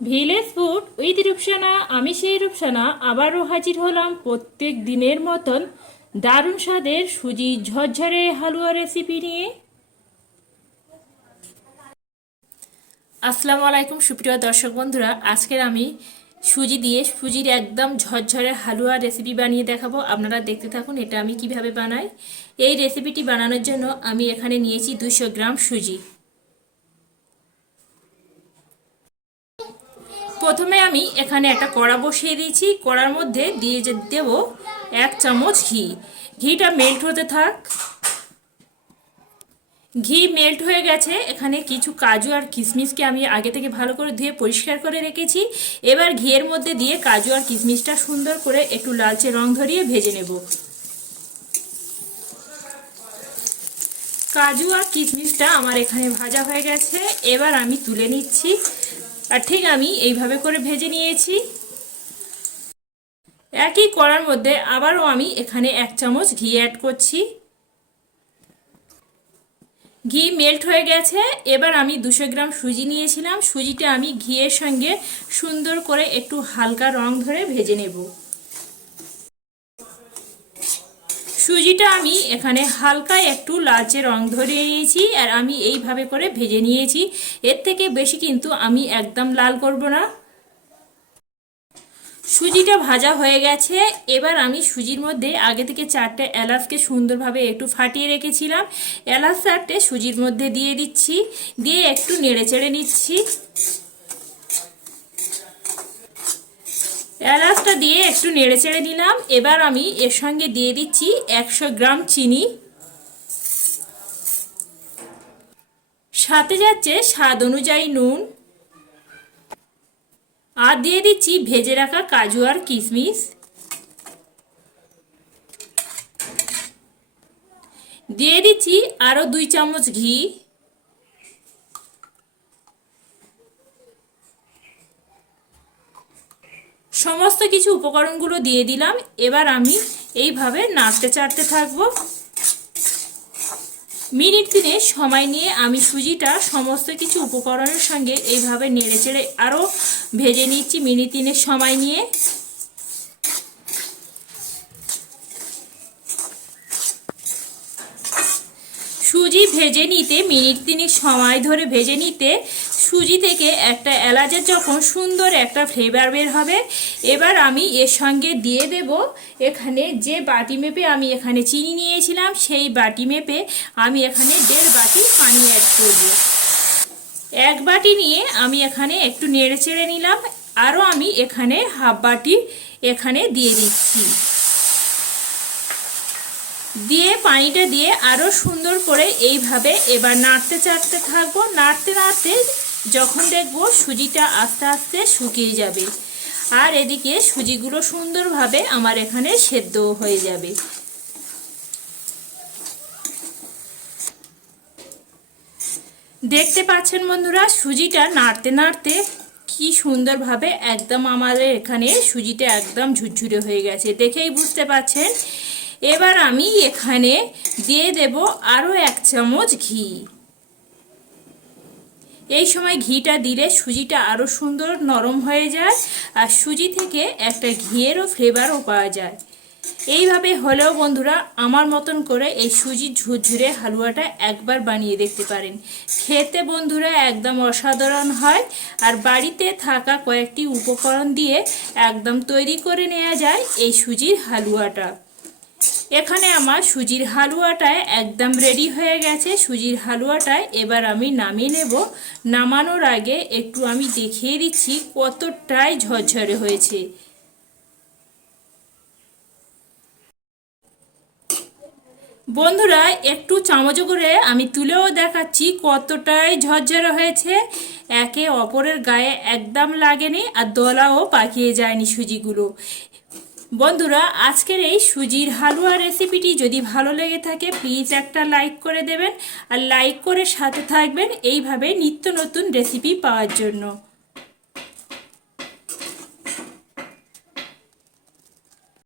Village food with Rupsana. আমি সেই রূপসানা আবারও হাজির হলাম প্রত্যেক দিনের মতন দারুণ স্বাদের সুজি ঝরঝরে হালুয়া রেসিপি নিয়ে। আসসালামু আলাইকুম সুপ্রিয় দর্শক বন্ধুরা, আজকের আমি সুজির একদম ঝরঝরে হালুয়া রেসিপি বানিয়ে দেখাবো। আপনারা দেখতে থাকুন এটা আমি কিভাবে বানাই। এই রেসিপিটি বানানোর জন্য আমি এখানে নিয়েছি 200 গ্রাম সুজি। প্রথমে আমি এখানে একটা কড়া বসিয়ে দিয়েছি। কড়ার মধ্যে দিয়ে দেব 1 চামচ ঘি। ঘিটা মেল্ট হতে থাক। ঘি মেল্ট হয়ে গেছে। এখানে কিছু কাজু আর কিশমিশকে আমি আগে থেকে ভালো করে ধুয়ে পরিষ্কার করে রেখেছি। এবার ঘিয়ের মধ্যে দিয়ে কাজু আর কিশমিশটা সুন্দর করে একটু লালচে রং ধরিয়ে ভেজে নেব। কাজু আর কিশমিশটা আমার এখানে ভাজা হয়ে গেছে। এবার আমি তুলে নিচ্ছি। আর ঠিক আমি এইভাবে করে ভেজে নিয়েছি। একই কড়ার মধ্যে আবারও আমি এখানে 1 চামচ ঘি অ্যাড করছি। ঘি মেল্ট হয়ে গেছে। এবার আমি 200 গ্রাম সুজি নিয়েছিলাম। সুজিটা আমি ঘিয়ের সঙ্গে সুন্দর করে একটু হালকা রং ধরে ভেজে নেব। সুজিটা আমি এখানে হালকা একটু লালচে রং ধরে নিয়েছি আর আমি এইভাবে করে ভেজে নিয়েছি। এর থেকে বেশি কিন্তু আমি একদম লাল করব না। সুজিটা ভাজা হয়ে গেছে। এবার আমি সুজির মধ্যে আগে থেকে 4টে এলাচকে সুন্দরভাবে একটু ফাটিয়ে রেখেছিলাম। এলাচ 4টে সুজির মধ্যে দিয়ে দিচ্ছি। দিয়ে একটু নেড়ে চেড়ে নিচ্ছি। এলাচটা দিয়ে একটু নেড়ে চেড়ে নিলাম। এবার আমি এর সঙ্গে দিয়ে দিচ্ছি 100 গ্রাম চিনি। সাথে যাচ্ছে স্বাদ অনুযায়ী নুন। আর দিয়ে দিচ্ছি ভেজে রাখা কাজু আর কিশমিশ। দিয়ে দিচ্ছি আরো 2 চামচ ঘি। সমস্ত কিছু উপকরণগুলো দিয়ে দিলাম। এবার আমি এইভাবে নাড়তে চাড়তে থাকবো। মিনিট 3 সময় নিয়ে আমি সুজিটা সমস্ত কিছু উপকরণের সঙ্গে এইভাবে নেড়ে চেড়ে আরো ভেজে নিচ্ছি মিনিট 3 সময় নিয়ে। সুজি ভেজে নিতে মিনিট 3 সময় ধরে ভেজে নিতে সুজি থেকে একটা এলাচের যখন সুন্দর একটা ফ্লেভার বের হবে। এবার আমি এর সঙ্গে দিয়ে দেব এখানে যে বাটি মেপে আমি এখানে চিনি নিয়েছিলাম, সেই বাটি মেপে আমি এখানে 1.5 বাটি পানি অ্যাড করব। 1 বাটি নিয়ে আমি এখানে একটু নেড়ে চেড়ে নিলাম। আরও আমি এখানে 1/2 বাটি এখানে দিয়ে দিচ্ছি। দিয়ে পানিটা দিয়ে আরো সুন্দর করে এইভাবে এবার নাড়তে চাড়তে থাকবো। নাড়তে নাড়তে যখন দেখবো সুজিটা আস্তে আস্তে শুকিয়ে যাবে আর এদিকে সুজিগুলো সুন্দরভাবে আমার এখানে সেদ্ধ হয়ে যাবে। দেখতে পাচ্ছেন বন্ধুরা, সুজিটা নাড়তে নাড়তে কি সুন্দরভাবে একদম আমাদের এখানে সুজিটা একদম ঝুরঝুরে হয়ে গেছে, দেখেই বুঝতে পাচ্ছেন। এবার আমি এখানে দিয়ে দেব আরো 1 চামচ ঘি। এই সময় ঘিটা দিলে সুজিটা আরো সুন্দর নরম হয়ে যায় আর সুজি থেকে একটা ঘিয়েরও ফ্লেভারও পাওয়া যায়। এইভাবে হলেও বন্ধুরা আমার মতন করে এই সুজির ঝুরঝুরে হালুয়াটা একবার বানিয়ে দেখতে পারেন। খেতে বন্ধুরা একদম অসাধারণ হয় আর বাড়িতে থাকা কয়েকটি উপকরণ দিয়ে একদম তৈরি করে নেওয়া যায় এই সুজির হালুয়াটা। এখানে আমার সুজির হালুয়াটা একদম রেডি হয়ে গেছে। সুজির হালুয়াটা এবার আমি নামিয়ে নেব। নামানোর আগে একটু আমি দেখিয়ে দিচ্ছি কতটাই ঝরঝরে হয়েছে। বন্ধুরা একটু চামচ করে আমি তুলেও দেখাচ্ছি কতটাই ঝরঝরে হয়েছে। একে অপরের গায়ে একদম লাগেনি আর দলাও পাকিয়ে যায়নি সুজিগুলো। বন্ধুরা আজকের এই সুজির হালুয়া রেসিপিটি যদি ভালো লেগে থাকে প্লিজ একটা লাইক করে দেবেন আর লাইক করে সাথে থাকবেন এইভাবে নিত্য নতুন রেসিপি পাওয়ার জন্য।